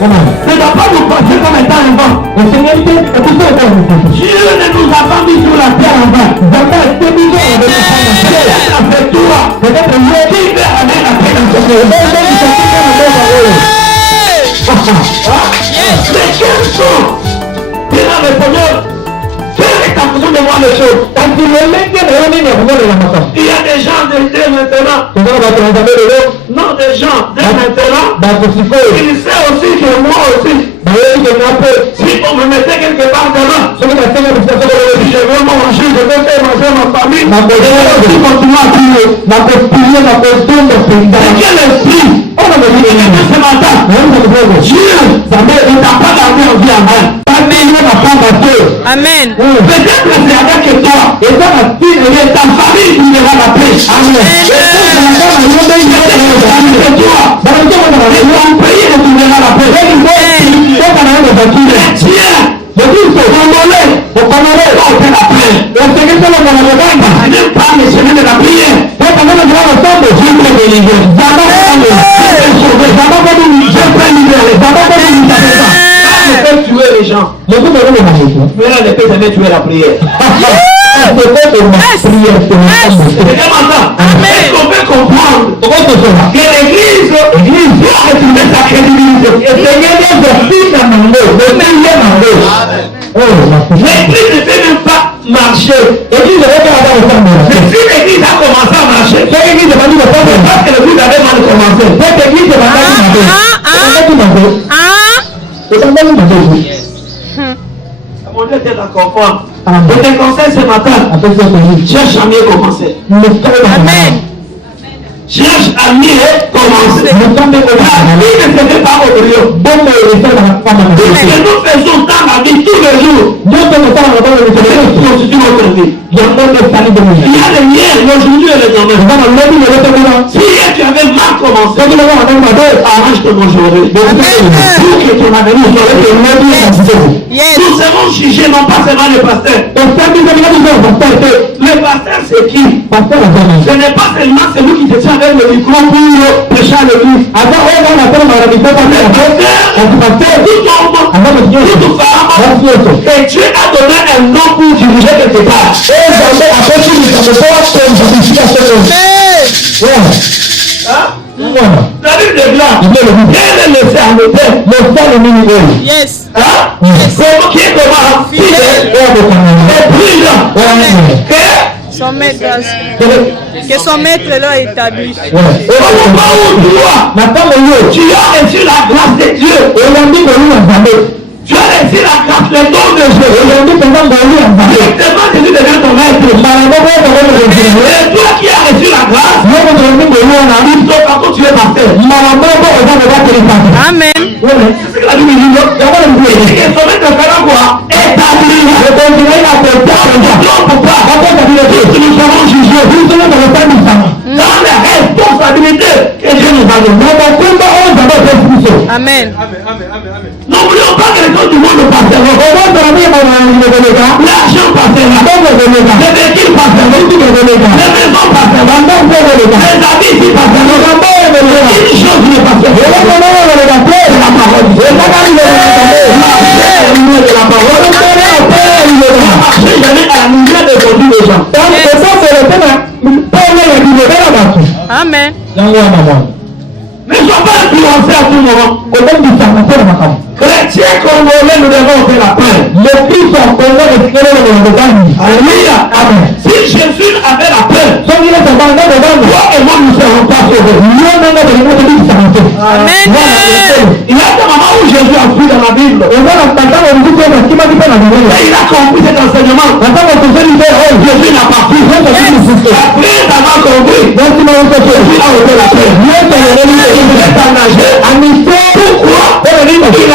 Ne doit pas nous passer comme étant un vent. Dieu ne nous a pas mis sur la terre en vain. Avec toi, peut-être qui veut aller la paix dans ce monde. Mais quels sont? Il a répondu. Fais ta façon de voir les choses. Il y a des gens dès maintenant. Non, des gens dès maintenant. Il sait aussi que moi aussi. Si on me mettait quelque part devant, je veux manger, je veux faire manger ma famille. Je veux aussi continuer à prier. C'est quel esprit? On me dit que ce matin, Dieu ne t'a pas gardé en vie. Amen. Peut-être que c'est avec toi et ta famille qui verra la paix. Amen. Tuer les gens. Mais là, les paix, ça veut tuer la prière. Est-ce qu'on peut comprendre que l'église doit retrouver sa crédibilité? L'église ne fait même pas marcher. Mais si l'église a commencé à marcher, c'est parce que l'église avait mal commencé. Cette église va mon Dieu t'aide à comprendre. Je te conseille ce matin. Cherche à mieux commencer. Amen. Cherche à mieux commencer. La vie ne se fait pas au brio. Ce que nous faisons dans la vie tous les jours, c'est constitue notre vie. Il y a des liens aujourd'hui et les demain. Si hier tu avais mal commencé, arrange ton aujourd'hui. Pour que ton avenir soit. Nous serons jugés non pas seulement le pasteur. Le pasteur c'est qui? Ce n'est pas seulement celui qui se tient avec le micro pour prêcher à l'église. Le pasteur, tout homme, toute femme, et Dieu a donné un nom pour diriger quelque part. La Bible est blanche. Elle est laissée en hôtel. Yes. Qui est comment? Fidèle. Et brillant. Son maître, que son maître l'a établi. Tu as reçu la grâce de Dieu. Tu as reçu la grâce, le don de Dieu. Directement, Jésus devient ton maître. Et toi qui as reçu la grâce, il faut pas continuer par terre. Amen. C'est ce que la Bible dit. Et son maître fera quoi? Établir. Nous serons jugés. Dans la responsabilité que Dieu nous a donnée. Amen. N'oublions pas que les choses du monde passeront. L'argent passera. Les véhicules passeront. Les maisons passeront. Les habits ici passeront. Une chose ne passera. La parole. Marcher jamais à la lumière de conduire les gens. Amen. Ne sois pas influencé à tout moment. Chrétiens congolais, nous devons faire la paix. Alléluia. Amen. Si Jésus avait la paix, toi et moi nous ne serons pas sauvés. Amen. Il y a des moments où Jésus a pris dans la Bible. il a compris cet enseignement. Jésus n'a pas pris. Après avoir compris, Jésus a ôté la paix. Il est engagé. Pourquoi? Il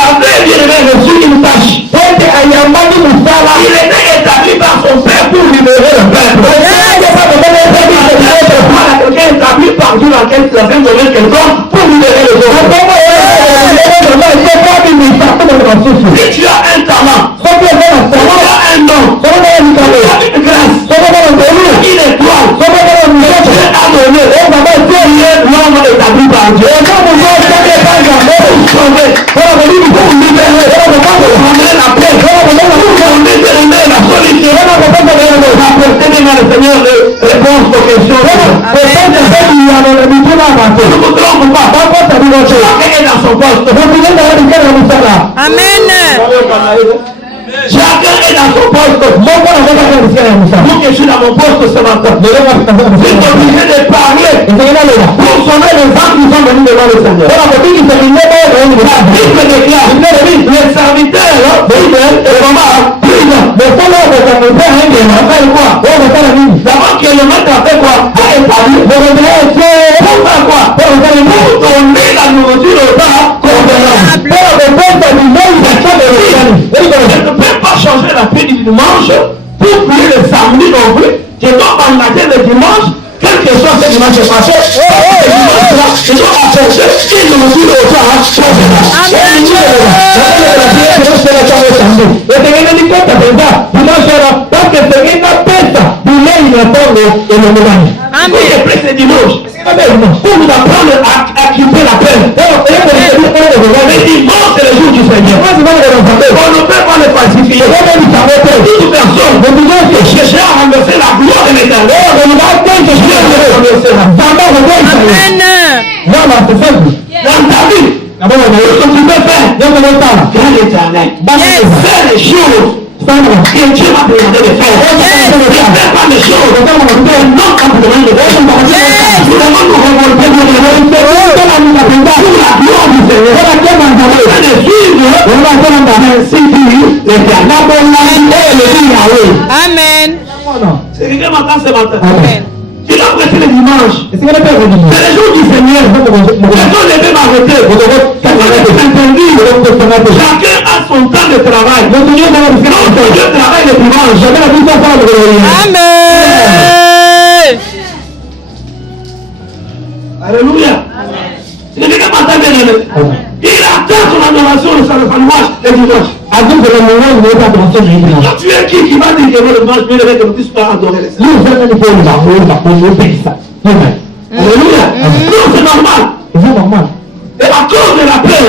avait reçu une tâche. Il était établi par son père pour libérer le peuple. Quelqu'un établi par Dieu dans quel quelqu'un pour libérer le peuple. Si tu as un talent, tu as un nom, tu as une grâce, une étoile, Dieu a donné, l'homme établi par Dieu. Pour libérer la paix, pour déterminer la solution, apporter le Seigneur réponse aux questions. Ne vous trompe pas, chacun est dans son poste. Amen. Chacun est dans son poste. Moi qui suis dans mon poste ce matin, je suis obligé de parler pour sauver les gens qui sont venus devant le Seigneur. La Bible déclare, les serviteurs et Romain prison. D'abord que le maître a fait quoi? A établi. Pour faire quoi? Pour donner la nourriture au temps convenable. Je ne peux pas changer la paix du dimanche pour prier le samedi non plus. Je dois engager le dimanche, quel que soit ce dimanche passé. Je dois apporter une nourriture au temps pour nous apprendre à quitter la peine. Le dimanche, c'est le jour du Seigneur. On ne peut pas le falsifier. Toute personne qui cherche à renverser la gloire de l'Éternel, dans ta vie, ce que tu peux faire, c'est l'Éternel. Faire les choses que Dieu m'a demandé de faire. Ne fais pas les choses que non on te demande de faire. Nous devons nous révolter pour la gloire du Seigneur. De suivre ainsi dit l'Éternel. Amen. C'est quelqu'un m'entend ce matin. Amen. Tu dois prêter le dimanche. C'est le jour du Seigneur. Quelqu'un devait m'arrêter. Chacun a son temps de travail. Dieu travaille le dimanche. Amen. Alléluia. C'est quelqu'un m'entend bien. Il attend son adoration de sa louange le dimanche. Quand tu es qui va dire que le dimanche, mais le ne puisse pas adorer le Seigneur. Alléluia. Non, c'est normal. Et à cause de la peur,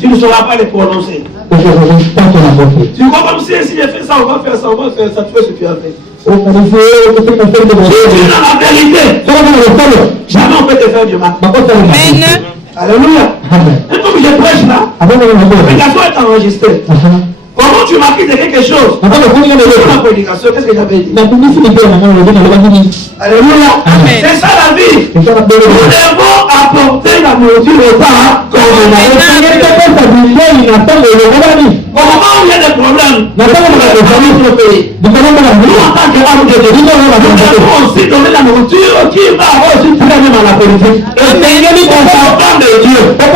tu ne sauras pas les prononcer. Tu vois comme si je fais ça, on va faire ça, tu fais ce que tu as fait. Si tu es dans la vérité, jamais on peut te faire du mal. Amen. Alléluia. Et comme je prêche là, la prédication est enregistrée. Comment tu m'as dit de quelque chose? La prédication, qu'est-ce que j'avais dit? Alléluia. C'est ça la vie. Nous devons apporter la nourriture au temps convenable. Au moment où il y a des problèmes, nous en tant qu'homme de Dieu, nous devons aussi donner la nourriture qui va avoir aussi très bien à la politique. Et Seigneur, enfants de Dieu, pour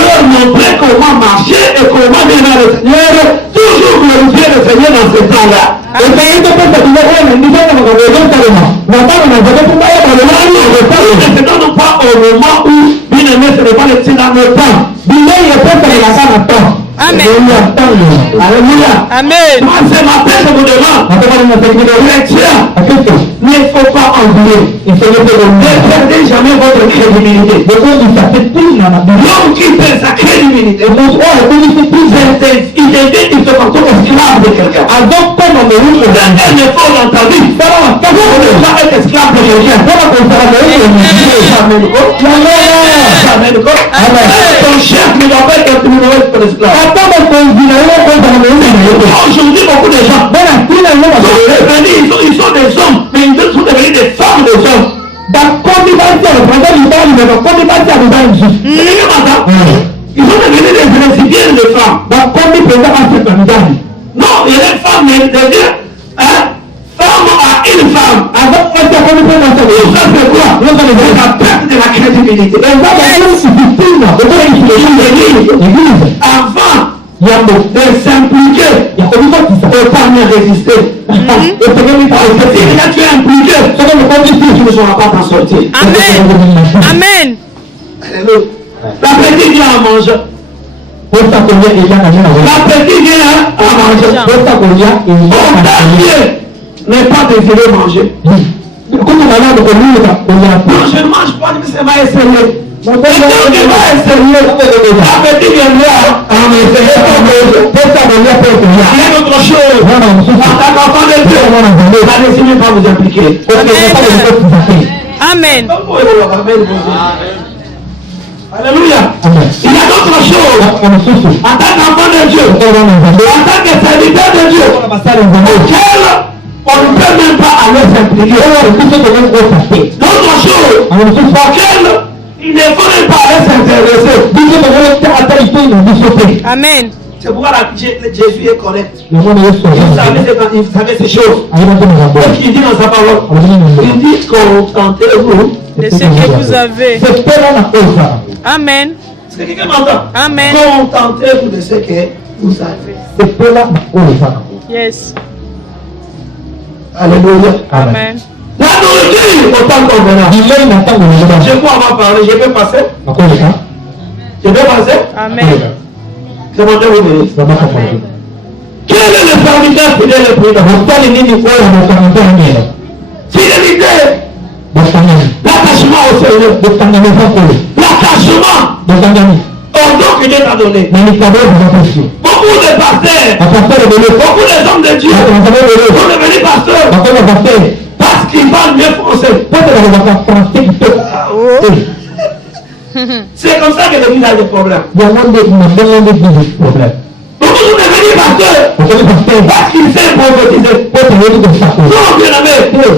leur montrer comment marcher et comment devenir le Seigneur, toujours glorifier le Seigneur dans ce temps-là. C'est donc pas au moment où bien-aimé, ce n'est pas le temps dans le temps. Amen. Alléluia. Amen. Moi, ce matin, je vous demande, chrétien, il ne faut pas oublier. Ne perdez jamais votre crédibilité. L'homme qui perd sa crédibilité, il se retrouve esclave de quelqu'un. Un effort dans ta vie, tu dois être esclave de quelqu'un. Ton chef ne doit pas être ton esclave. Aujourd'hui, beaucoup de gens ils sont des hommes, mais ils sont devenus des femmes des hommes. Ils sont devenus des récipients de femmes. humilité. Avant de s'impliquer, il faut pas me résister. Si là tu es impliqué, tu ne seras pas t'en sortir. Amen. Amen. Alléluia. La petite vient à manger. La petite vient à manger. Mon dernier n'est pas désiré manger. Non, je ne mange pas, mais c'est ma essayer. La petite vient là à m'essayer. Il y a autre chose. En tant qu'enfant de Dieu, n'allez même pas vous impliquer. Amen. Alléluia. Il y a d'autres choses. En tant qu'enfant de Dieu, en tant que serviteur de Dieu, auquel on ne peut même pas aller s'impliquer. D'autres choses auxquelles il ne faut même pas aller s'intéresser. Amen. C'est pourquoi Jésus est correct. Il savait ces choses. Donc il dit dans sa parole, il dit contentez-vous de ce que vous avez. Amen. Est-ce que quelqu'un m'entend? Amen. Contentez-vous de ce que vous avez. Yes. Alléluia. Amen. La nourriture, autant convenable. Je peux avoir parlé, je peux passer. Je peux passer. Amen. C'est mon Dieu vous bénisse. Quel est le serviteur fidèle et prudent? Fidélité. L'attachement au Seigneur. L'attachement au don que Dieu t'a donné. Beaucoup de pasteurs, beaucoup de hommes de Dieu sont devenus pasteurs parce qu'ils parlent mieux français. C'est comme ça que l'église a des problèmes. Beaucoup sont devenus pasteurs parce qu'ils savent prophétiser. Non, bien aimé,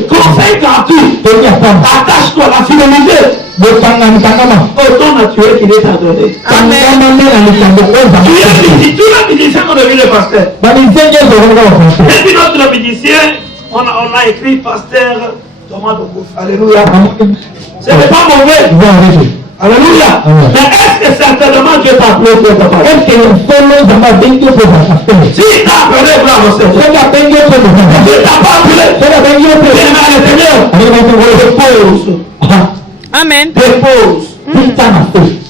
conseil gratuit. Attache-toi à la fidélité au don naturel qu'il t'a donné. Amen. Tu es musicien, on devient le pasteur. Et puis notre musicien, on a écrit pasteur Thomas Dokouf. Alléluia. Ce n'est pas mauvais. Alléluia. Mais est-ce que certainement Dieu t'a appelé pour être pasteur? Si t'as appelé, bravo Seigneur. Si t'as pas appelé, dépose. Amen. Dépose.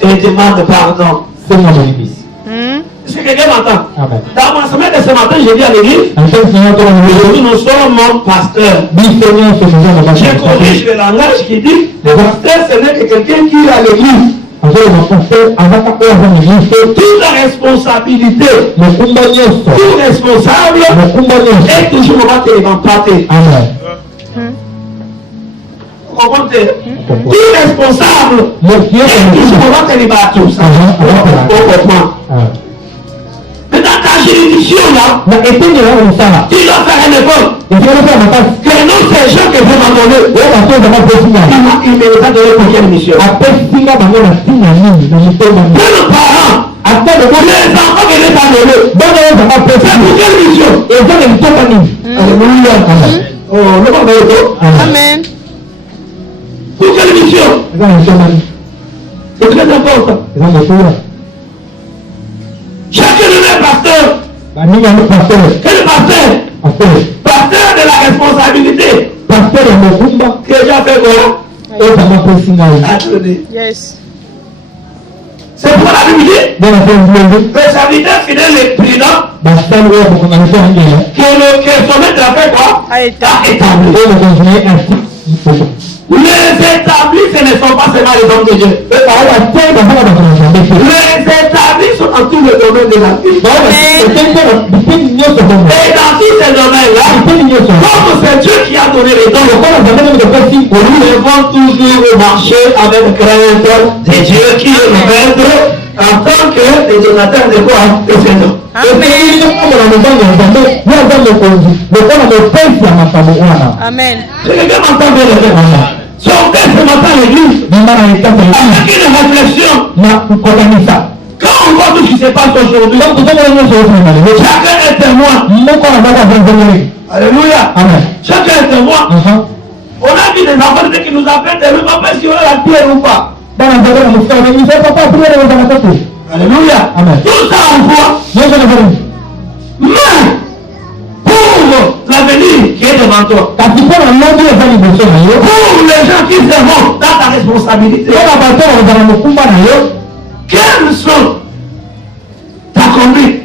Et demande pardon. Est-ce que quelqu'un m'entend? Dans ma semaine de ce matin, j'ai dit à l'église, nous sommes pasteurs. Je corrige le langage qui dit, le pasteur, ce n'est que quelqu'un qui est à l'église. Toute la responsabilité, tout responsable est toujours au bas de l'empâté. Vous comprenez? Tout responsable est toujours au bas de l'empâté. Mais dans ta juridiction là, tu dois faire un effort. Que nous, ces gens que vous m'avez donné, il me les a donné pour quelle mission? Que nos parents, les enfants que l'État a donné, c'est pour quelle mission? Alléluia. Amen. Pour quelle mission? C'est très important. Chacun de nos pasteurs. Quel pasteur? Pasteur de la responsabilité. Que Dieu a fait quoi? Yes. C'est pour la Bible dit. Le serviteur fidèle et prudent. Que son maître a fait quoi? A établi. Les établis, ce ne sont pas seulement les hommes de Dieu. Les établis sont dans tout le domaine de la vie. Et dans tous ces domaines-là, comme c'est Dieu qui a donné les dons, nous devons toujours marcher avec crainte de Dieu qui est le maître en tant que les donateurs de quoi? De ses dons. Amen. Quelqu'un m'entend bien le faire. Sortez ce matin à l'église avec une réflexion. Quand on voit tout ce qui se passe aujourd'hui, chacun est témoin. Alléluia. Chacun est témoin. On a vu des enfants qui nous appellent de même, pas si on a la pierre ou pas. Alléluia. Amen. Tout ça on voit. Mais pour l'avenir qui est devant toi, pour les gens qui seront dans ta responsabilité, quelles sont ta conduite?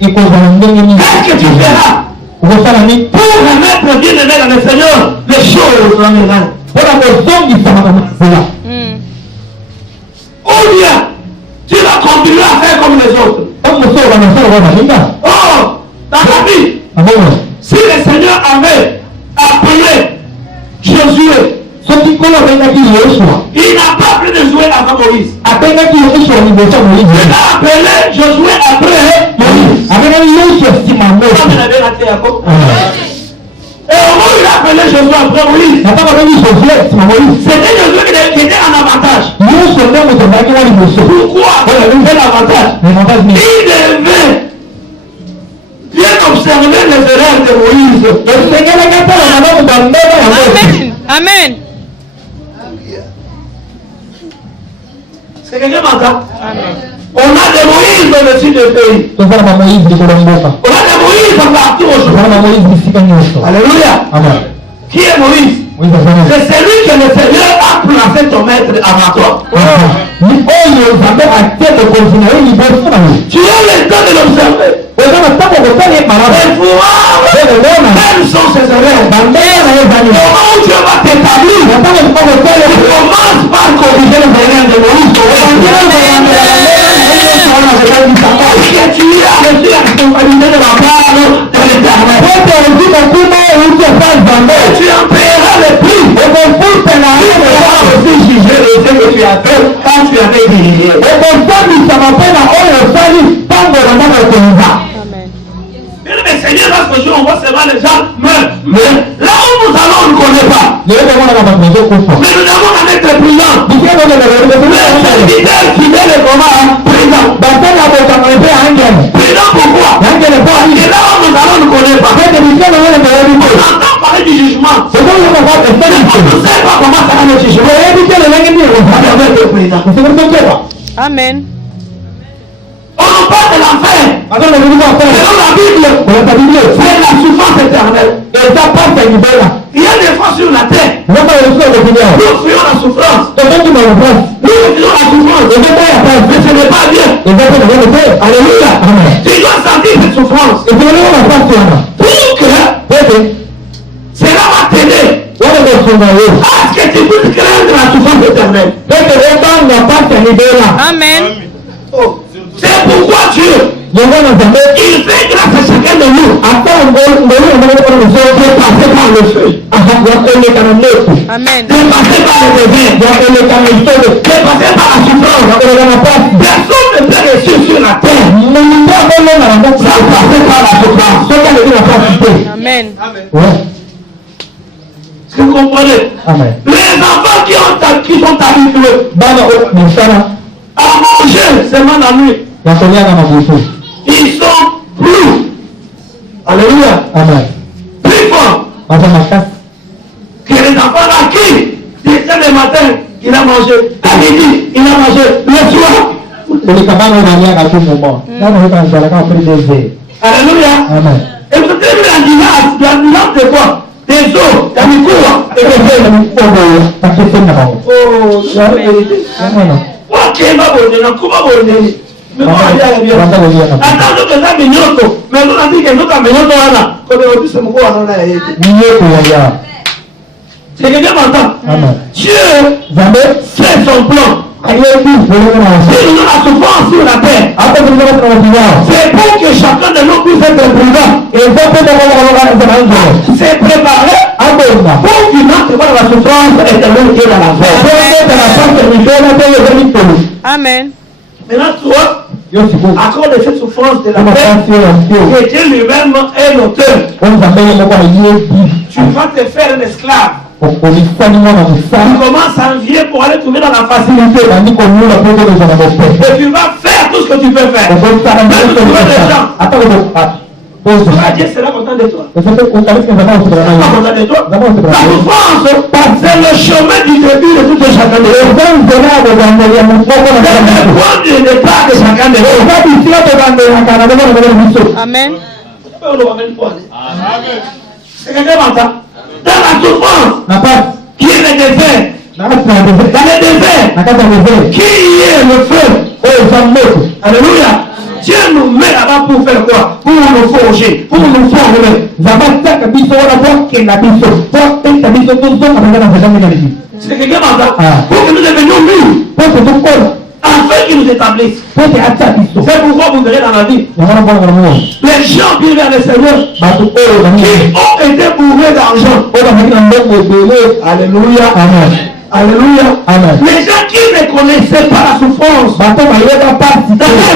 Qu'est-ce que tu feras pour remettre bien aimé dans le Seigneur les choses dans les mains? Ou bien tu vas continuer à faire comme les autres. Oh, dans la vie, si le Seigneur avait appelé Josué, il n'a pas pris de jouer avant Moïse. Il a appelé Josué après Moïse. Et au moment où il a appelé Josué après Moïse, c'était Josué qui était en avantage. Pourquoi? Quel avantage? Il devait bien observer les erreurs de Moïse. Amen. Amen. Est-ce que quelqu'un m'entend? Amen. On a des Moïse dans le sud du pays. On a des Moïse partout aujourd'hui. Alléluia. Qui est Moïse? C'est celui que le Seigneur a placé ton maître avant toi. Tu as le temps de l'observer. Et voir quelles sont ses erreurs. Comment Dieu va t'établir. Commence par corriger les erreurs de Moïse. Parce que tu as reçu la responsabilité de la part de l'Éternel. Tu en paieras le prix. Tu pourras aussi juger le ce que tu as fait quand tu avais dirigé. Mais Seigneur, parce que on voit seulement les gens meurent. Mais là où nous allons, on ne connaît pas. Mais nous devons en être prudents. Le serviteur fidèle est comment? Prudent. Prudent pourquoi? Parce que là où nous allons, on ne connaît pas. On entend parler du jugement. On ne sait pas comment ça va le jugement. Amen. On nous parle de l'enfer. Selon la Bible, c'est la souffrance éternelle. Il y a des fois sur la terre. Nous fuyons la souffrance. Nous fuyons la souffrance. Mais ce n'est pas bien. Alléluia. Tu dois sentir cette souffrance. Pour que cela va t'aider. Parce que tu peux craindre la souffrance éternelle. Amen. C'est pourquoi Dieu, il fait grâce à chacun de nous. De passer par le feu. Amen. De passer par le désert. De passer par la souffrance. Personne ne peut réussir sur la terre. Sans passer par la souffrance. Amen. Est-ce que vous comprenez? Les enfants qui sont habitués à manger seulement la nuit, ils sont plus. Alléluia. Plus forts que les enfants là qui, dès le matin, il a mangé, à midi, il a mangé, le soir. Alléluia. Et vous avez la nuance de quoi? Des eaux, il y a du cours. Ok, ma bonne, comment bonne? Mais moi, je bien. Attends, que ça mignoto. Mais nous, on dit que nous, quand mignoto, là, quand on dit, c'est mon corps, on a été. C'est quelqu'un m'entend? Dieu fait son plan. Il nous donne la souffrance sur la terre. C'est pour que chacun de nous puisse être prudent. C'est préparé pour qu'il n'entre pas dans la souffrance éternelle qui est dans la terre. Amen. Maintenant, toi, à cause de cette souffrance de la terre, que Dieu lui-même est l'auteur, tu vas te faire un esclave. Tu commences à envier pour aller trouver dans la facilité. Et tu vas faire tout ce que tu peux faire. Même trouver des gens Dieu sera content de toi. Pas content de toi. La souffrance, c'est le chemin du début de tout chacun de nous. C'est le point de départ de chacun de nous. Amen. C'est quelqu'un qui m'entend. Dans la souffrance, qui est le désert. Dans le désert, qui est le feu. Alléluia. Dieu nous met là-bas pour faire quoi? Pour nous forger, pour nous former. C'est quelqu'un m'entend? Pour que nous devenions mûrs. Afin qu'ils nous établissent. C'est pourquoi vous verrez dans la vie. Les gens qui viennent vers le Seigneur, qui ont été bourrés d'argent. Alléluia. Alléluia. Amen. Les gens qui ne connaissaient pas la souffrance, dans le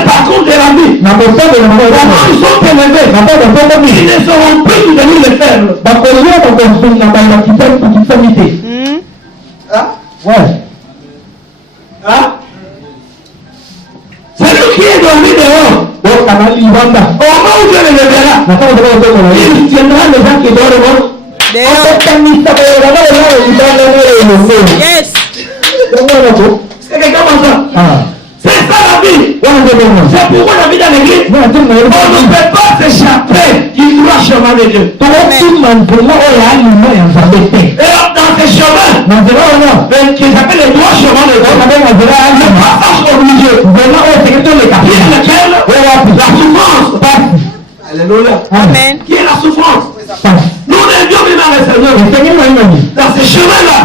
parcours de la vie, comment ils sont élevés, ils ne seront plus devenus les faibles. C'est lui qui est dormi dehors. Au moment où Dieu le révélera, il tiendra les gens qui dorment. Yes. C'est quelqu'un comme ça. C'est ça la vie. C'est pourquoi la vie dans l'église, on ne peut pas s'échapper du droit chemin de Dieu. Et dans ces chemins, qui s'appelle le droit chemin de Dieu, le passage obligé, la souffrance. Alléluia. Amen. Qui est la souffrance? Nous devions vivre dans le Seigneur. Dans ces chemins-là,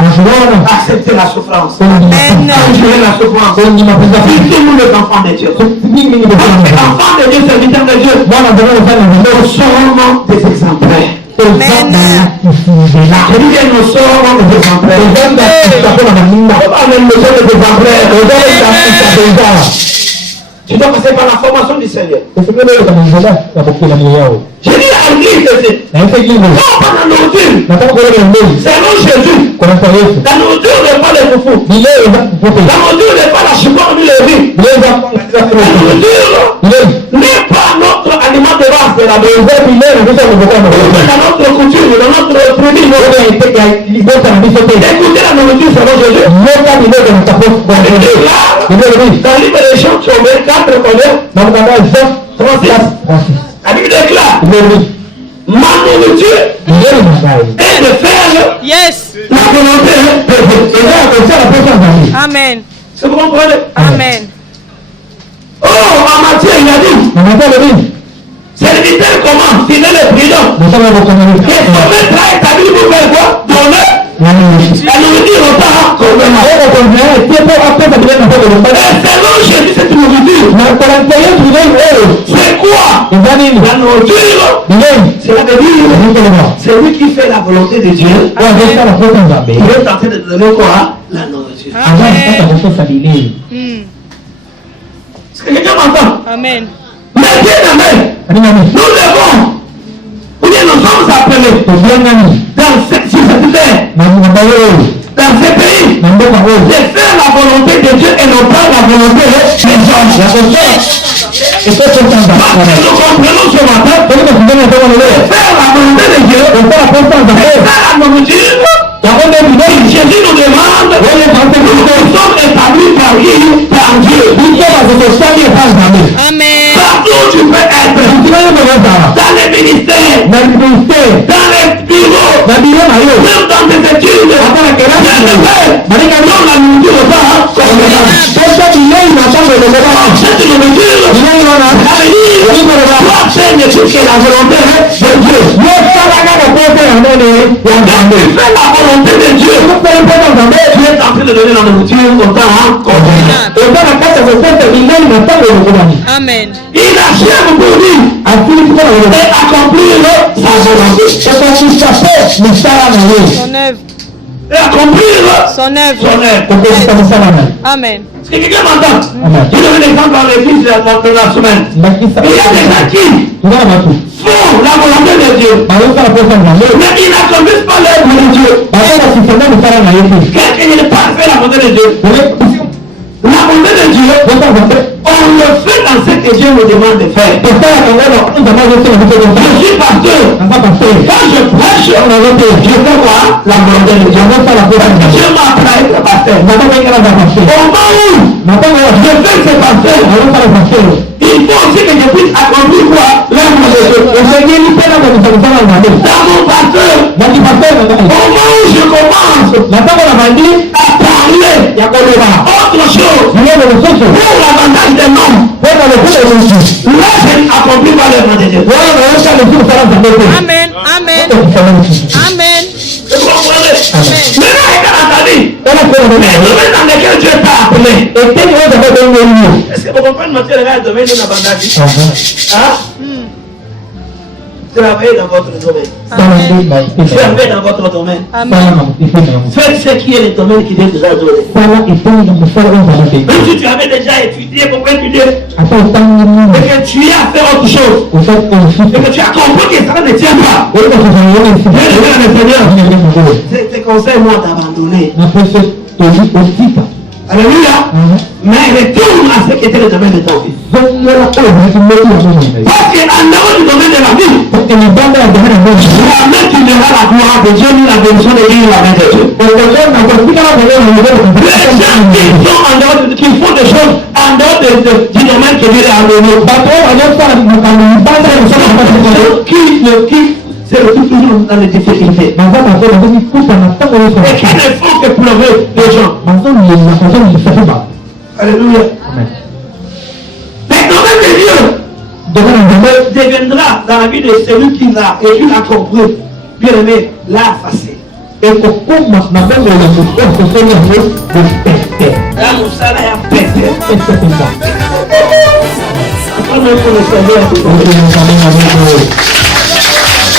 accepter la souffrance. Endurer la souffrance. Surtout nous les enfants de Dieu. Enfants de Dieu, serviteurs de Dieu, nous sommes des exemplaires. Amen. Je dis que nous sommes des exemplaires. Tu dois passer par la formation du Seigneur. J'ai dit à l'église ici. Non, pas la nourriture. Selon Jésus. La nourriture n'est pas le foufou. La nourriture n'est pas la chibonne ni le riz. La nourriture n'est pas notre aliment de base de la maison. Dans notre coutume, dans notre tribu. Écoutez la nourriture selon Jésus. Dans le livre des Jean, tu mets 4 combien? 36. La Bible déclare, ma nourriture est de faire la volonté de Dieu. Amen. C'est vous comprenez? Amen. Oh, en Matthieu, il a dit, serviteur comment? Il est le président. Et son maître a établi pour faire quoi? Donner la nourriture au temps. Et selon Jésus, cette nourriture, c'est quoi? La nourriture, c'est la Bible. C'est lui qui fait la volonté de Dieu. Il est tenté de donner quoi? La nourriture. Amen. Est-ce que quelqu'un m'entend? Amen. Mais bien amen. Nous devons, ou bien nous sommes appelés dans cette terre, dans ce pays, de faire la volonté de Dieu et non pas la volonté des hommes. Parce que nous comprenons ce matin, faire la volonté de Dieu, et faire la nourriture. Jésus nous demande, nous sommes établis par qui? Par Dieu. Amen. Partout tu peux être, dans les ministères, dans les bureaux, même dans tes études, dans la nourriture au temps, cette nourriture, ça veut dire, toi t'aimes tout ce qui est la volonté de Dieu. Fais la volonté de Dieu. Tu es en train de donner la nourriture au temps Amen. il achève pour lui et accomplir sa volonté. Son œuvre. Et accomplir Son œuvre. Amen. Est-ce que quelqu'un m'entend? Je donne un exemple dans l'église de la semaine. Il y a des gens qui font la volonté de Dieu, mais ils n'accomplissent pas l'œuvre de Dieu. Quelqu'un qui ne pas faire la volonté de Dieu. La volonté de Dieu, on le fait à ce que Dieu me demande de faire. Je suis pasteur. Quand je prêche, je fais quoi? La volonté de Dieu. Dieu m'a appris à être pasteur. Au moment où je fais ce pasteur, il faut aussi que je puisse accomplir quoi? L'œuvre de Dieu. Dans mon pasteur, au moment où je commence à parler autre chose pour l'avantage des hommes, là je n'accomplis pas l'œuvre de Dieu. Amen. Amen. Amen. Vous comprenez? Maintenant, dans lequel Dieu t'a appelé. Est-ce que vous comprenez monsieur le domaine de l'abandage? Travaillez dans votre domaine. Servez dans votre domaine. Faites ce qui est le domaine qui Dieu vous a donné. Même si tu avais déjà étudié, pourquoi étudier? Et que tu as fait autre chose. Et que tu as compris que ça ne tient pas. Je te conseille moi d'abandonner. Alléluia. Mais retourne à ce qui était le domaine de ta vie. Parce qu'en dehors du domaine de la vie, jamais tu n'auras la gloire de Dieu ni la bénédiction de Dieu ni la main de Dieu. Les gens qui font des choses en dehors du domaine que Dieu a donné, c'est le tout toujours dans les difficultés. Et qui ne font que pleurer les gens. Alléluia. Le domaine de Dieu deviendra dans la vie de celui qui l'a et qui l'a compris. Bien aimé, l'a effacé. Là, nous ça l'a pété.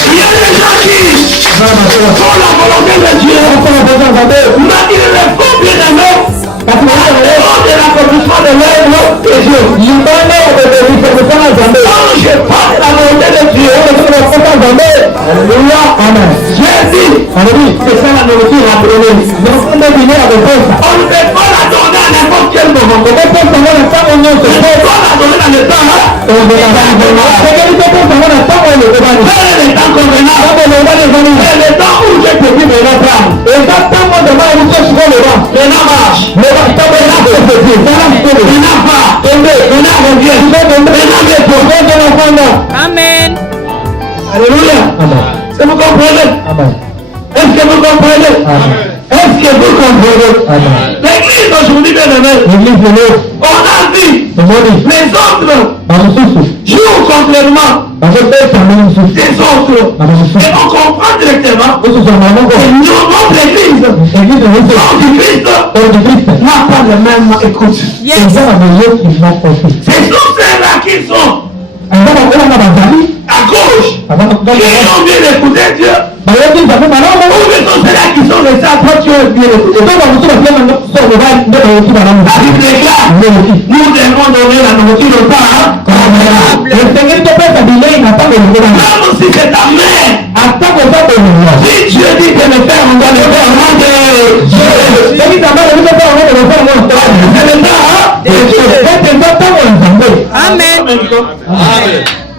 Il y a des gens qui font la volonté de Dieu. Mais ils le font bien aimé. Parce que de l'accomplissement de l'œuvre de Dieu. Quand je parle de la volonté de Dieu, alléluia, amen. Jésus, c'est ça la nourriture à donner. On ne peut pas la donner à n'importe quel moment. On ne peut pas la donner dans le temps. Le temps convenable. Le temps où je peux vivre le temps. Maintenant marche. Maintenant Amen. Alléluia. Est-ce que vous comprenez? Est-ce que vous comprenez? Est-ce que vous comprenez? L'église aujourd'hui, bien aimé, on a vu les autres jouent complètement des autres. Et on comprend directement que notre église, du Christ, n'a pas le même écoute. Yes. C'est tous ceux-là qui sont à gauche, qui ont bien écouté Dieu. Ou bien tous ceux-là qui sont restés à droite, qui ont bien écouté Dieu. La Bible déclare, nous devons donner la nourriture au temps. Même si c'est ta mère, si Dieu dit de le faire, on doit le faire au nom de Dieu. C'est le temps. Amen.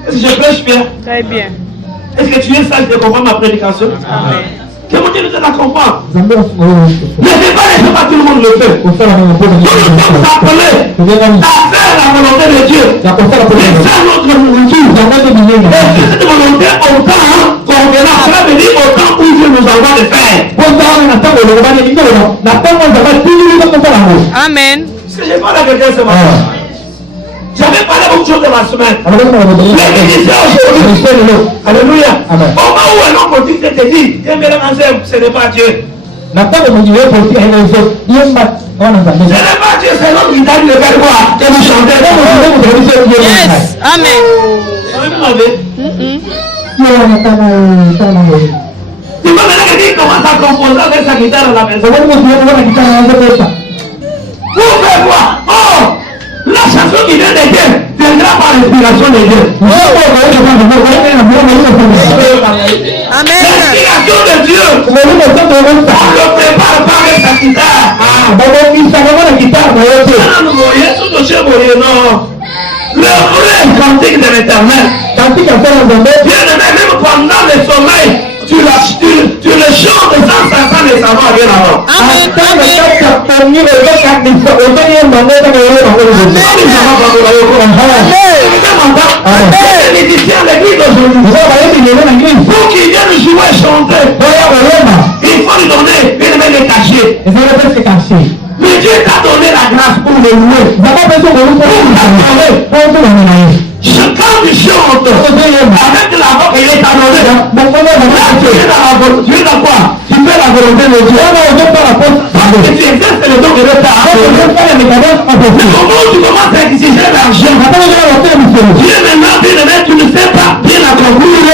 Est-ce que je prêche bien? Très bien. Est-ce que tu es sage de comprendre ma prédication? Amen. Que mon Dieu nous aide à comprendre. Ne fais pas les choses, pas tout le monde le fait. Nous sommes appelés à faire la volonté de Dieu. Et faire notre nourriture. Et cette volonté autant convenant. Cela veut dire autant où Dieu nous envoie de faire. Amen. Parce que j'ai parlé à quelqu'un ce matin. J'avais parlé beaucoup de choses de la semaine. Alléluia. Au moment où un homme politique te dit, ce n'est pas Dieu. Ce n'est pas Dieu, c'est l'homme qui t'a dit de faire quoi? De nous chanter. Yes. Amen. Tu vois maintenant quelqu'un qui commence à composer avec sa guitare à la maison. Pour faire quoi? Oh! La chanson qui vient de Dieu viendra par l'inspiration de Dieu. Amen. L'inspiration de Dieu, on le prépare par sa guitare. Non. Le vrai cantique de l'Éternel. Bien aimé, même pendant le sommeil, tu le chantes sans le savoir bien avant. Amen. Les musiciens de l'église d'aujourd'hui, pour qu'ils viennent jouer, chanter, il faut lui donner une main de cachet. Mais Dieu t'a donné la grâce pour le louer. Quand tu chantes avec la voix qu'il est adoré, tu es dans quoi? Tu fais la volonté de Dieu. Parce que tu exerces le don de Dieu. Comment tu commences à exiger l'argent? Dieu maintenant, bien aimé, tu ne sais pas bien accomplir.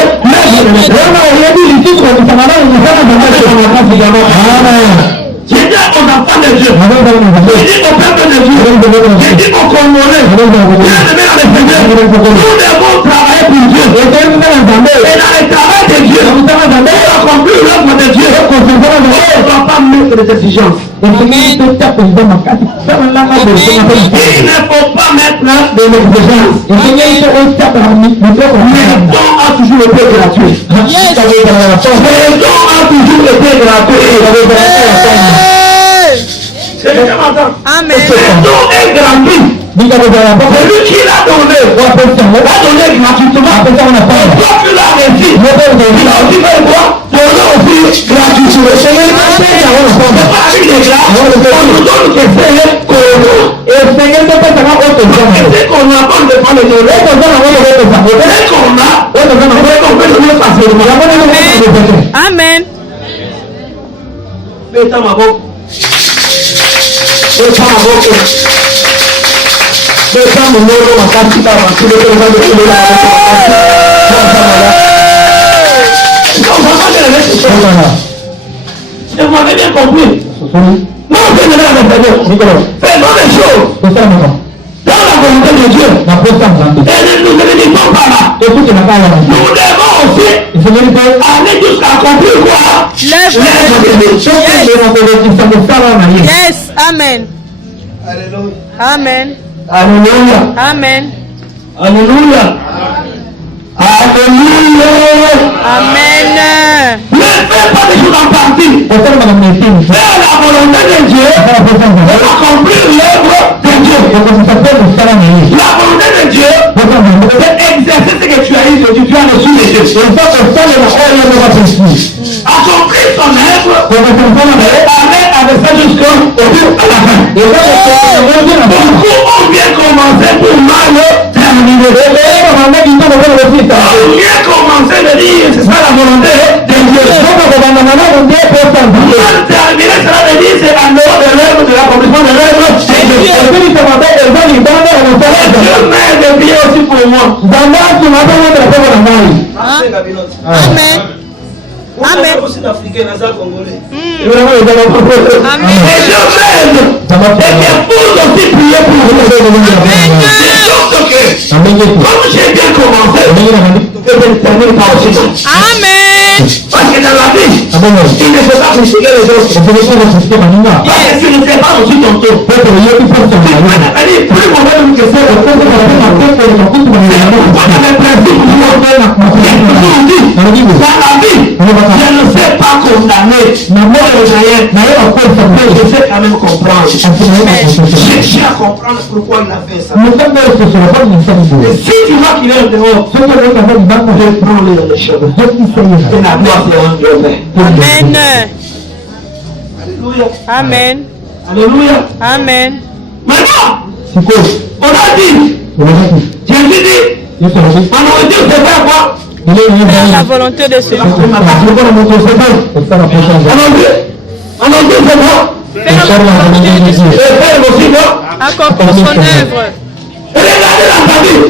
J'ai dit aux enfants de Dieu, j'ai dit au peuple de Dieu, j'ai dit aux Congolais, bien aimé dans le Seigneur, nous devons travailler pour Dieu. Et dans le travail de Dieu, pour accomplir l'œuvre de Dieu, on ne doit pas mettre des exigences. Il ne faut pas mettre des exigences. Le don a toujours été gratuit. Le don a toujours été gratuit. Amen. Le don est gratuit. Celui qui l'a donné, va donner gratuitement. Toi tu l'as reçu. Il a aussi fait quoi? Donner aussi gratuitement. C'est pas avec des grâces. On nous donne que c'est et c'est qu'on n'a pas de pas le donner. C'est qu'on a, on peut donner facilement. Amen. Mais t'as ma boque. Vous m'avez bien compris. Non, c'est de la faisons les choses dans la volonté de Dieu. Et nous ne disons pas là. Nous devons aussi aller jusqu'à accomplir quoi? Yes. Amen. Amen. Alléluia. Amen. Alléluia. Alléluia. Amen. Ne fais pas des choses en partie. Fais la volonté de Dieu pour accomplir l'œuvre de Dieu. La volonté de Dieu, c'est exercer ce que tu as eu de Dieu. Tu as reçu les Dieu. Accomplir son œuvre et aller avec ça jusqu'au bout à la fin. Beaucoup ont bien commencé pour mal terminer. On vient commencer de dire c'est ça la volonté de Dieu. Mal terminer, cela veut dire c'est en dehors de l'œuvre, de l'accomplissement de l'œuvre de Dieu. Dieu m'aide de prier aussi pour moi. Amen. Amen. Et Dieu m'aide. Et que vous aussi priez pour vous. Comme j'ai bien commencé, je vais terminer par aussi. Amen. Parce que dans la vie, il ne faut pas critiquer les autres. Parce que tu ne sais pas aussi ton tour. Plus mauvais que c'est, pourquoi tu as les principes dans la vie, je ne sais pas condamner. Je sais quand même comprendre. Chercher à comprendre pourquoi il a fait ça. Et si tu vois qu'il est dehors, je prends les cheveux. Et la gloire c'est un Dieu. Amen. Alléluia. Amen. Alléluia. Amen. Maintenant, on a dit, Jésus dit, ma nourriture c'est faire quoi? Faire la volonté de celui. On a dit c'est moi. Faire la volonté de Et celui. faire aussi moi. Accomplir son œuvre. Regardez la famille.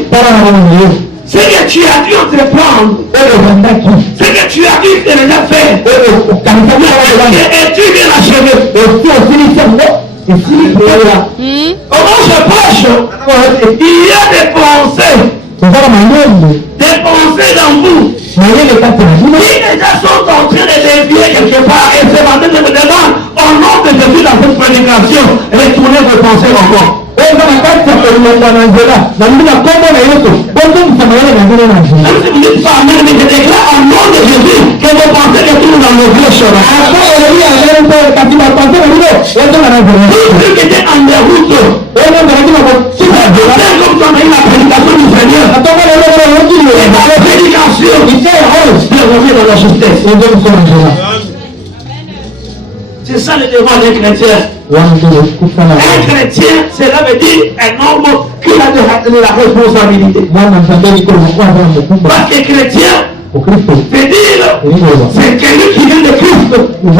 Ce que tu as dû entreprendre, ce que tu as dû déjà faire, et tu viens l'achever. Comment je prêche? Il y a des pensées dans vous qui déjà sont en train de dévier quelque part. Et ce matin, je me demande, au nom de Jésus dans cette prédication, retournez vos pensées encore. Oza makati ya kolonga na nzela. Na mbina kombo na Yesu. Bongo msamayele na mbina na nzela. Même si vous dites pas amen, mais je déclare au nom de Jésus que vos pensées ne tournent dans vos vieux chemins. Après, on dit à l'air de quand il a pensé le milieu, et donc on a vu. Tout ce qui était en déroute. Et donc on a dit, si vous avez comme ça, la prédication du Seigneur. Attends, la prédication. Il fait rose. Bienvenue dans la justesse. Et donc on a c'est ça le devoir d'un chrétien. Un chrétien, cela veut dire un homme qui a de la responsabilité. Parce que chrétien, c'est dire, c'est quelqu'un qui vient de Christ. Donc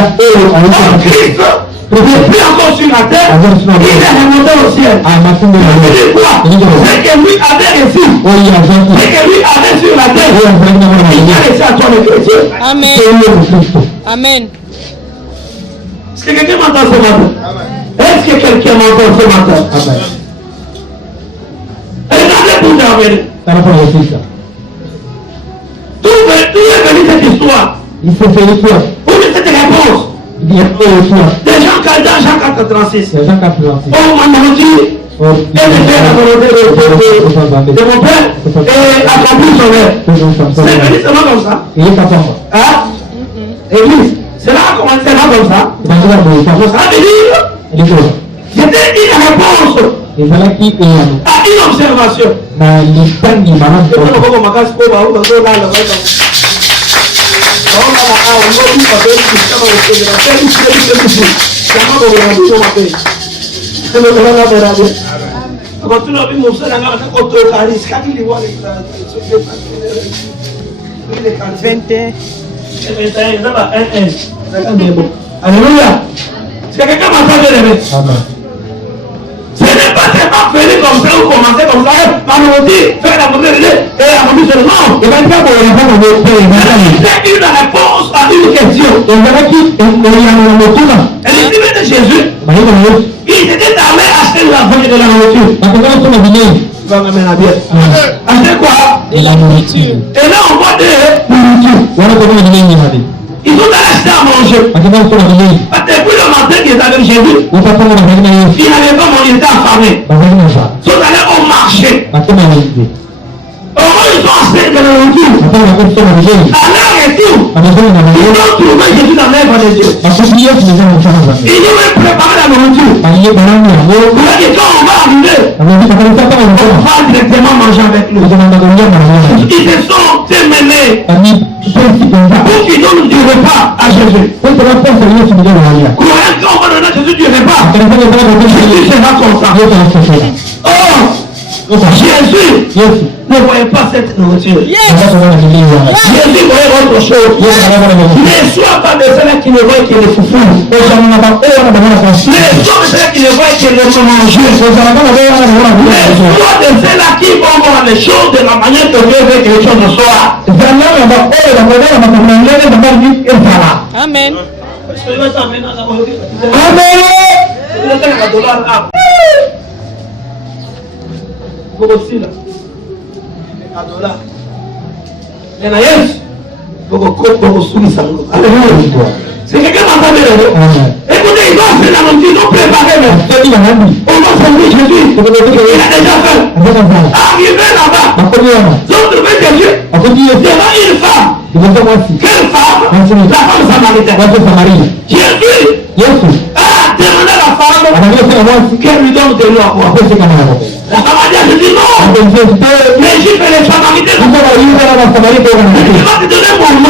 Christ n'est plus encore sur la terre, il est remonté au ciel. C'est quoi? C'est que lui avait reçu. C'est que lui avait sur la terre. Il a laissé à toi le chrétien. Amen. Amen. Est-ce que quelqu'un m'entend ce matin? Est-ce que quelqu'un m'entend ce matin? Amen. Regardez pour terminer. Tout est venu cette histoire. Il faut faire l'histoire. Où est cette réponse? Il y a des gens dans Jean 4:36. Oh, maman dit, et de faire la volonté de mon Père et accomplir son œuvre. C'est venu seulement comme ça. Hein? Église. Cela a commencé comme ça. Ça veut dire, c'était une réponse à une observation. Alléluia. Est-ce que quelqu'un m'entend bien aimé? Ce n'est pas seulement faire comme ça ou commencer comme ça. On dit faire la volonté de Dieu et la volonté de non. C'est une réponse à une question. Et les de Jésus, il était allé acheter la volonté de la nourriture. Acheter quoi? De la nourriture. Et là on voit des nourritures. Ils ont acheté à manger. Depuis le matin qu'ils avaient avec Jésus, ils n'avaient pas mangé, ils étaient affamés. Ils sont allés au marché. Ils ont acheté de la nourriture. À leur retour, ils ont trouvé Jésus dans l'œuvre de Dieu. Ils ont même préparé la nourriture. Pour que quand on va arriver, on va directement manger avec nous. Ils se sont démenés pour qu'ils donnent du repas à Jésus. Croyant qu'on va donner à Jésus du repas, Jésus sera content. Oh, Jésus ne voyait pas cette nourriture. Jésus voyait autre chose. Ne sois pas de ceux qui ne voient que les souffrances. Ne sois de ceux qui ne voient que les manger. Ne sois de ceux-là qui vont voir les choses de la manière que Dieu veut que les choses soient. Amen. C'est quelqu'un m'entend bien. Écoutez, ils ont fait la nourriture, ils ont préparé même. On va servir Jésus. Il a déjà fait. Arrivé là-bas, ils ont trouvé Jésus devant une femme. Quelle femme? La femme samaritaine. Jésus a demandé à la femme qu'elle lui donne de l'eau à boire. La femme a dit à Jésus non. Mais j'ai fait les Samaritains. Je vais te donner mon nom.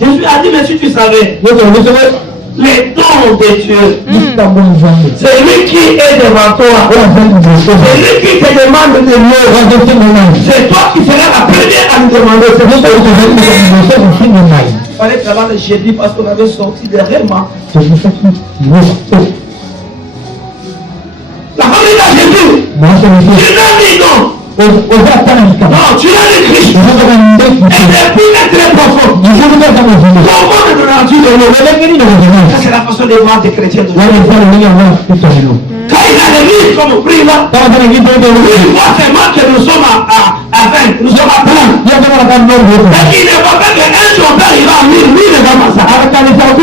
Jésus a dit, mais si tu savais les dons de Dieu, c'est lui qui est devant toi. C'est lui qui te demande de l'eau. C'est toi qui seras la première à nous demander. Il fallait travailler le jeudi parce qu'on avait sorti des réments. La famille de Jésus, tu n'as mis non. Non, tu l'as écrit. Et depuis est très profond. Comment ne donneras-tu de l'eau? Ça c'est la façon de voir des chrétiens de Dieu. Quand il a l'église comme prix là, il voit seulement que nous sommes à 20, nous sommes à plein. Et il ne voit pas qu'un chauffeur il va venir, lui ne va pas ça. Il voit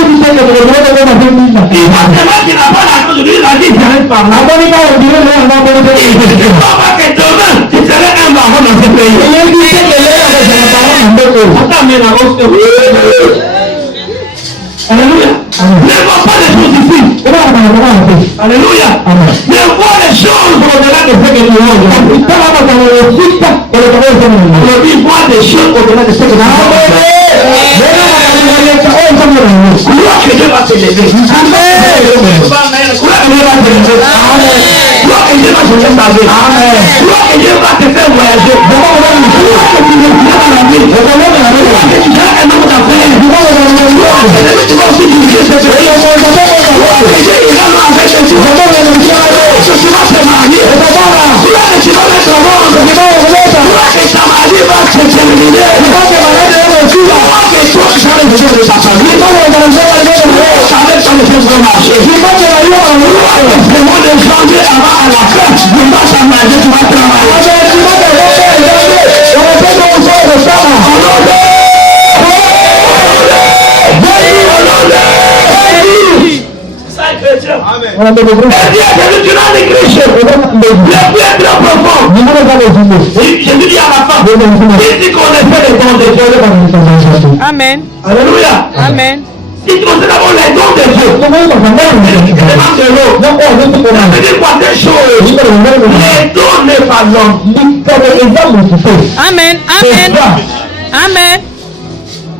seulement qu'il n'a pas l'argent de lui, il a dit, j'arrête par là. On dirait que demain, tu serais un baron dans ce pays. Alléluia. Ne vois pas les choses ici. Alléluia. Ne vois les choses au-delà de ce que nous voyons. Aujourd'hui, vois des choses au-delà de ce que nous voyons. Crois que Dieu va te lever. Crois que Dieu va te lever. Crois que Dieu va te salver. Crois que Dieu va te faire voyager. Crois que tu vas la vie. Crois que tu seras un homme d'affaires. Crois que tu vas aussi diriger ce pays. Crois que Dieu ira avec tes filles. Crois que tu vas te marier. Crois que tu vas mettre au monde. Crois que ta maladie va se terminer. Crois que toi, tu vas le besoin de ta famille. Avec ton effet de marché. Crois que le mois de janvier avant à la fin, tu vas t'amuser, tu vas travailler. Et Dieu est tu n'as des Christians. Le plus très profond. Je dis à la fin, si tu connaissais les dons de Dieu. Amen. Alléluia. Amen. Si tu connaissais d'abord les dons de Dieu, ça veut dire quoi? Des choses. Les dons n'est pas l'homme. Amen. Amen. Amen.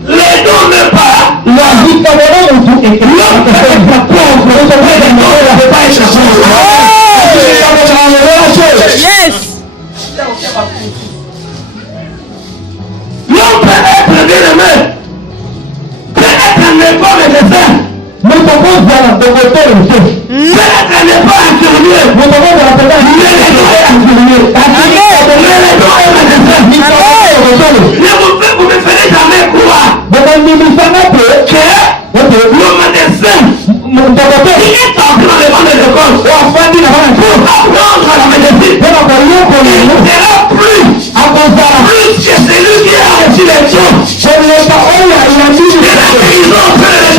Les dons n'est pas l'homme. L'homme peut être pauvre. Ne peut pas être pauvre. Yes. L'homme peut être bien-aimé. Peut être un effort nécessaire. Mais ton bon Dieu, de votre peut être un effort infirmier. Mais ton bon Dieu, vous ne ferez jamais croire que le médecin il est entré dans les bancs de l'école pour apprendre la médecine. Il sera plus que celui qui a reçu les dons. Ils ont fait les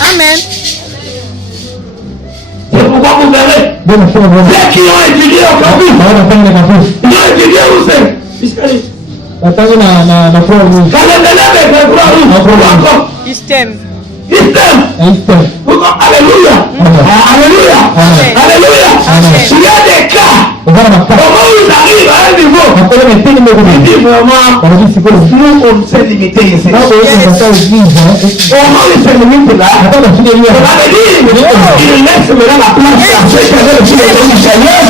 Amen. c'est pourquoi vous verrez ceux qui ont étudié au campus, ils ont étudié où c'est quand les élèves étaient croix Système. Alléluia. Alléluia. Alléluia. Il y a des cas. Comment ils arrivent à un niveau? Il dit vraiment, nous on s'est limité ici. Comment ils se limitent là? On va dire, il laisse maintenant la place à ceux qui avaient le plus de dons du Seigneur.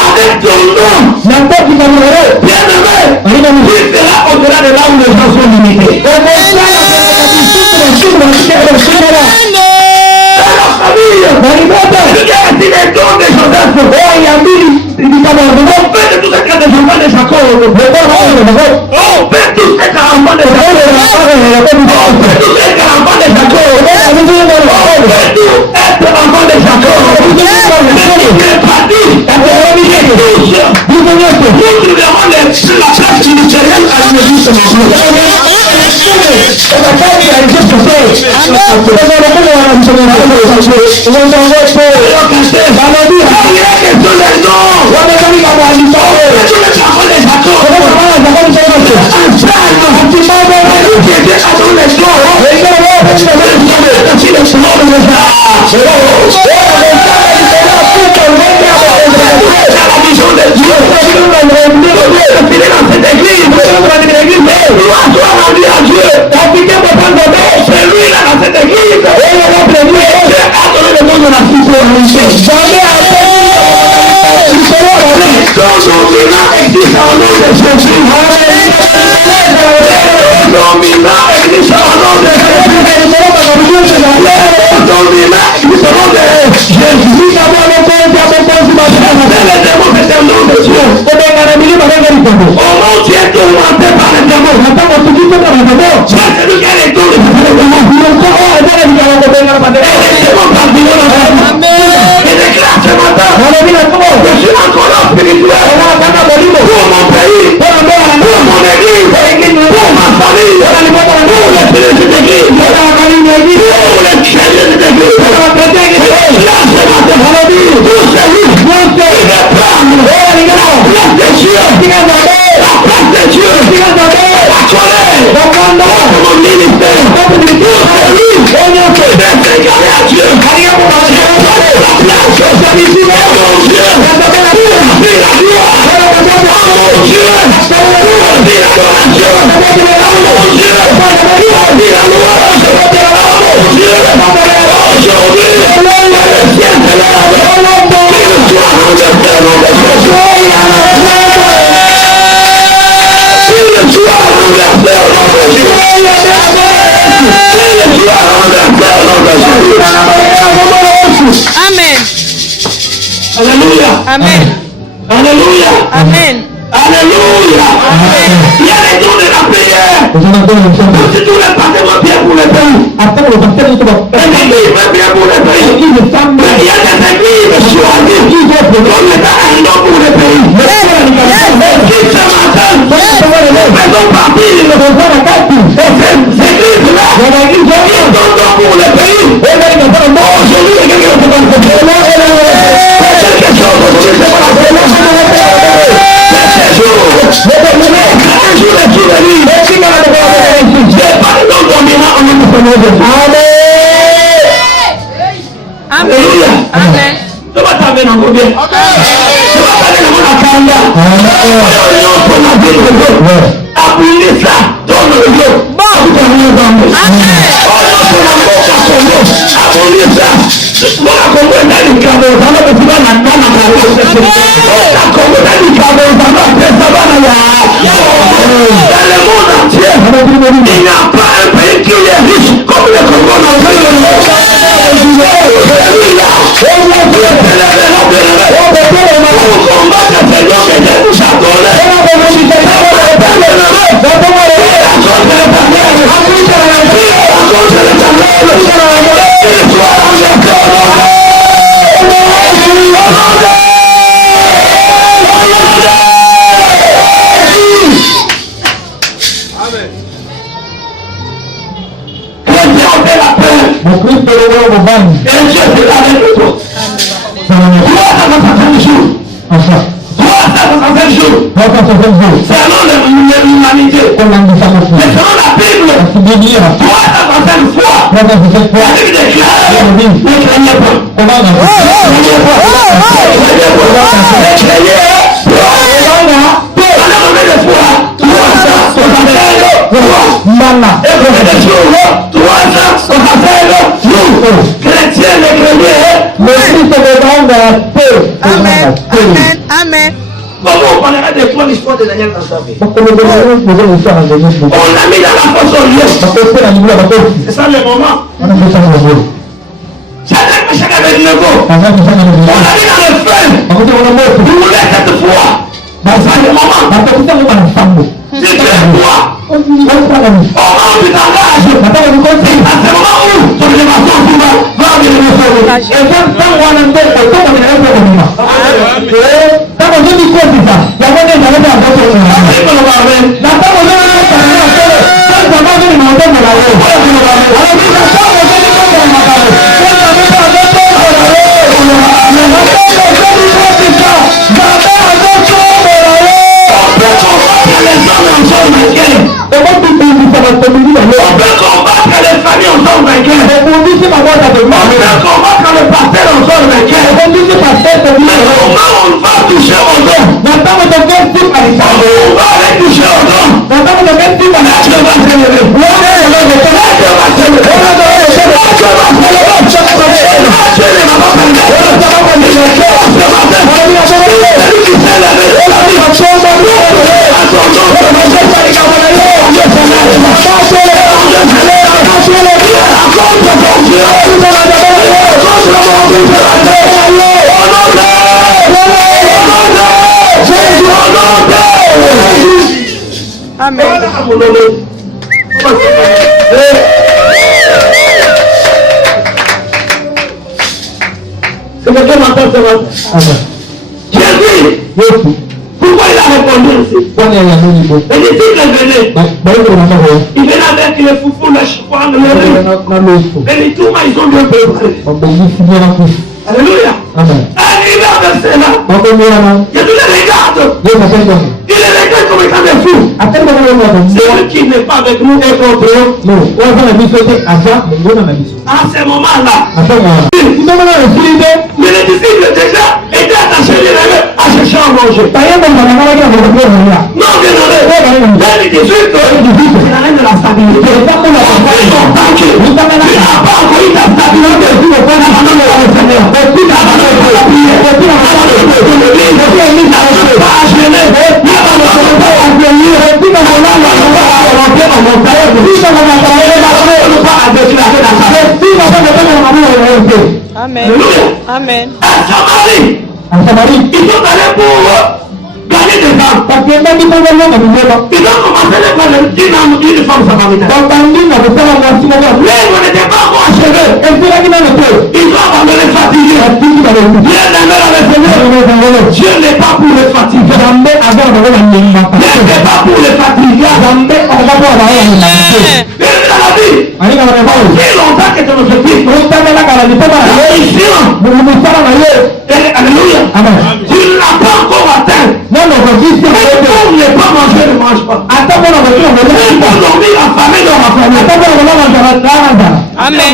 Avec ton nom, n'importe qui va mourir. Bien aimé, il sera au-delà de là où les gens sont limités. nom de Jésus. Les démons, c'est un nom de Dieu. Au nom Dieu est tourmenté par les démons. Dieu, c'est lui qui a les tours de les démons et déclare ce matin, je suis encore là spirituel pour mon pays, pour mon église, pour ma famille, pour les chrétiens de l'église, pour les chrétiens de l'église. Là, ce matin, tout celui qui veut prendre la place de Dieu, la place de Dieu, la colère, mon ministère, tout celui qui veut déclarer à Dieu, la place que j'ai ici, mon Dieu, la gloire, mon Dieu, l'adoration, mon Dieu, la louange, mon Dieu, aujourd'hui, le ciel se lève, qu'il soit renversé, Amen. Alléluia. Amen. Alléluia. Amen. Alléluia. Il y a les dons de la prière. Si tous les bâtiments bien pour les pays. Et l'église va bien pour les pays. Il y a des églises choisies comme étant un nom pour les pays. Qui ce matin faisons partie de ces églises-là qui sont dons pour les pays. Aujourd'hui, il y a quelque chose Amen. Il n'y a pas un pays qui est riche comme le Congo. Et Dieu sera avec nous. 365 jours. 365 jours. Selon l'humanité. Mais selon la Bible, 365 fois. La Bible déclare, ne craignez pas. Chrétien ne Amen. Amen. Amen. Comment on parlera de toi l'histoire de Daniel dans sa vie? On l'a mis dans la fosse au lieu. C'est ça le moment. Chacun avait une go. On l'a mis dans le feu. Vous voulez cette foi. C'est le moment. C'est de toi. Au moment où tu t'engages, c'est à ce moment où ton élévation va venir le sauver. Et quand on a un peu, on est un peu on peut combattre les familles en sont vainqueurs. On peut combattre le pasteur en sont vainqueurs. Mais comment on va toucher au don? On va aller toucher au don. L'être va s'élever. Amen. C'est quelqu'un m'entend ce matin. Jésus, pourquoi il a répondu ainsi? Les disciples venaient. Ils venaient avec les foufous, les chipois, les riz. Les tout, ils ont bien préparé. Alléluia. Arrivé avec cela, je te les regarde. Il les regarde comme étant des fous. Celui qui n'est pas avec nous est contre nous. À ce moment-là, mais les disciples déjà étaient attachés à chercher à manger. Non, bien allé. Les disciples, c'est la reine de la stabilité. Il n'a pas encore eu la stabilité. Amen. Amen. À Samarie, ils sont allés pour gagner des femmes. Ils ont commencé à faire une femme samaritaine. Mais on n'était pas encore achevé. Ils ont abandonné fatigués. Dieu n'est pas pour les fatigués. Dieu n'est pas pour les fatigués. Mais dans la vie, si longtemps que ton objectif, alléluia, tu ne l'as pas encore atteint. Mais pour ne pas manger, ne mange pas. Pour dormir, affamé, ne affamé. Amen.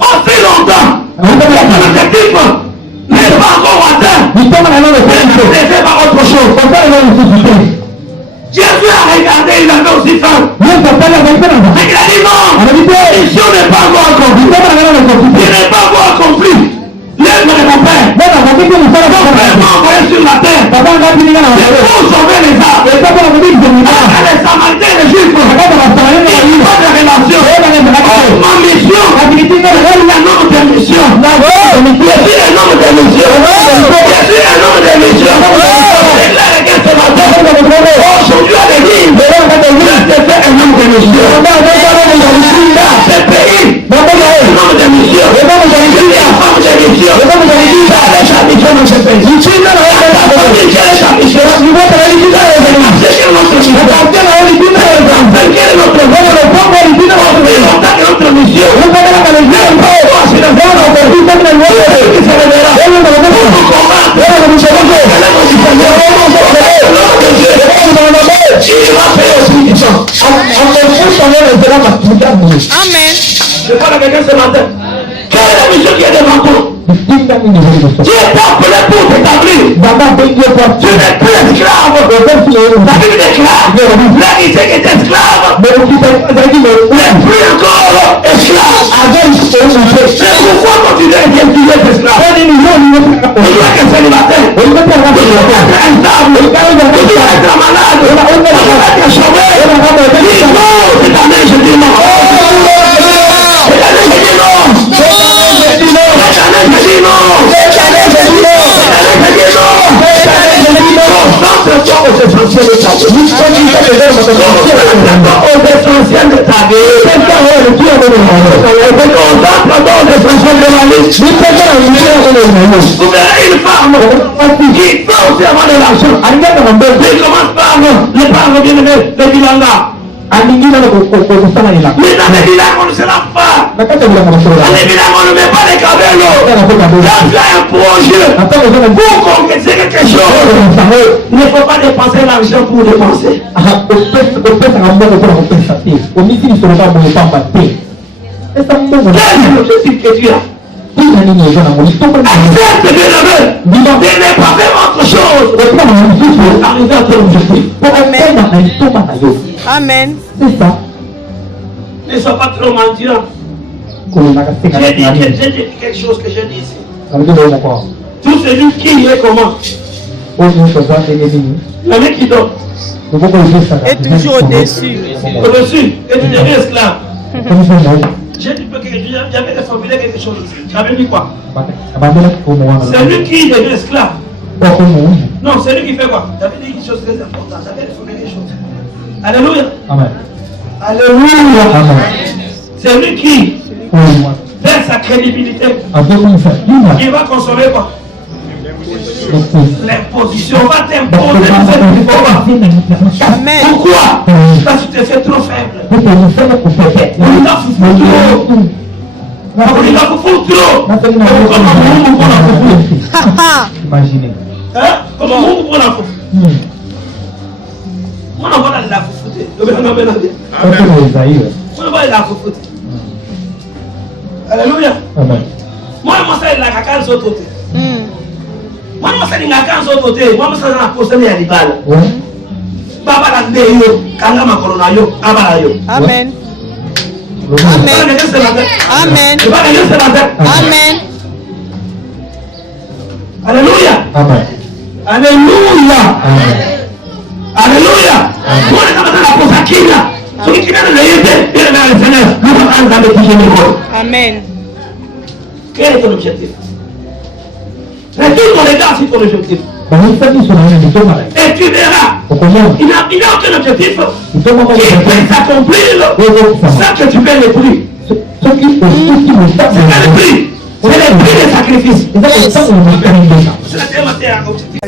Aussi longtemps, l'objectif n'est pas encore atteint. C'est pas autre chose. Jésus a regardé, il avait aussi faim. Il a dit non, mission n'est pas encore accomplie. Il n'est pas encore accompli. L'œuvre de mon Père. Mon Père m'a envoyé sur la terre. C'est pour sauver les âmes. Les Samaritains et les Juifs. Il n'y a pas de relation. Ma mission, il y a un nombre de missions. Je suis un homme de mission. Aujourd'hui, à l'église, je t'ai fait un homme de mission. Dans ce pays, un homme de mission. Je suis un homme de mission. J'avais sa mission dans ce pays. Amen. Je parle à quelqu'un ce matin. Quelle est la mission qui est devant toi? Tu es appelé pour t'établir. Tu n'es plus esclave. La Bible déclare, l'Église est esclave, mais plus encore esclave. C'est pourquoi continuer à être esclave? Tu dois être célibataire. Tu dois être instable. Tu dois être malade. Tu dois être chômeur. Dis non, cette année je dis non. Cette année je dis non. Cette année je dis non. Cette année je dis non. Cette année je dis non. Cette année je dis non. Concentre-toi aux essentiels de ta vie. Concentre-toi aux essentiels de ta vie. Concentre-toi aux essentiels de la vie. Vous verrez une femme qui peut aussi avoir de l'argent. Elle commence par les parents bien-aimés, les bilanga. Mais dans les villages, on ne se lave pas. Dans les villages, on ne met pas les cabellos. Quand tu as un projet pour concrétiser quelque chose, il ne faut pas dépenser l'argent pour dépenser. Quel est l'objectif que tu as? Accepte de lever. De ne pas faire autre chose. Arriver à ton objectif. Amen. C'est ça. Ne sois pas trop mendiant. J'ai dit quelque chose que j'ai dit ici. Tout celui qui est comment? Le mec qui dort. Et toujours au-dessus. Au-dessus. Et tu deviens esclave. J'ai dit que j'avais formulé quelque chose. J'avais dit quoi? Celui qui devient esclave. Non, c'est lui qui fait quoi? David dit quelque chose de très important. David il faut quelque chose. Alléluia. Amen. Alléluia. Amen. C'est lui qui fait sa crédibilité. Il va consommer quoi? L'imposition va t'imposer. Amen. Pourquoi? Parce que tu te fais trop faible. On t'a foutu trop. On t'a foutu trop. Imaginez. Comment on prend la faute? On va la foutre. On va la foutre. Alléluia. Moi, je sais la caca sur côté. Moi, je sais la caca sur côté. Moi, je sais la poste de l'animal. Baba la neyo, kanga makorona yo, abala yo. Amen. Amen. Amen. Amen. Alléluia. Amen. Alléluia. Alléluia. Moi, je sais la poste à qui là. Celui qui vient de l'aider, il est dans le Seigneur. Nous sommes dans le Seigneur. Amen. Quel est ton objectif? Retourne ton regard sur ton objectif. Et tu verras. Il n'a aucun objectif. Il peut s'accomplir sans que tu payes le prix. C'est pas le prix. C'est le prix des sacrifices. C'est le thème à objectif.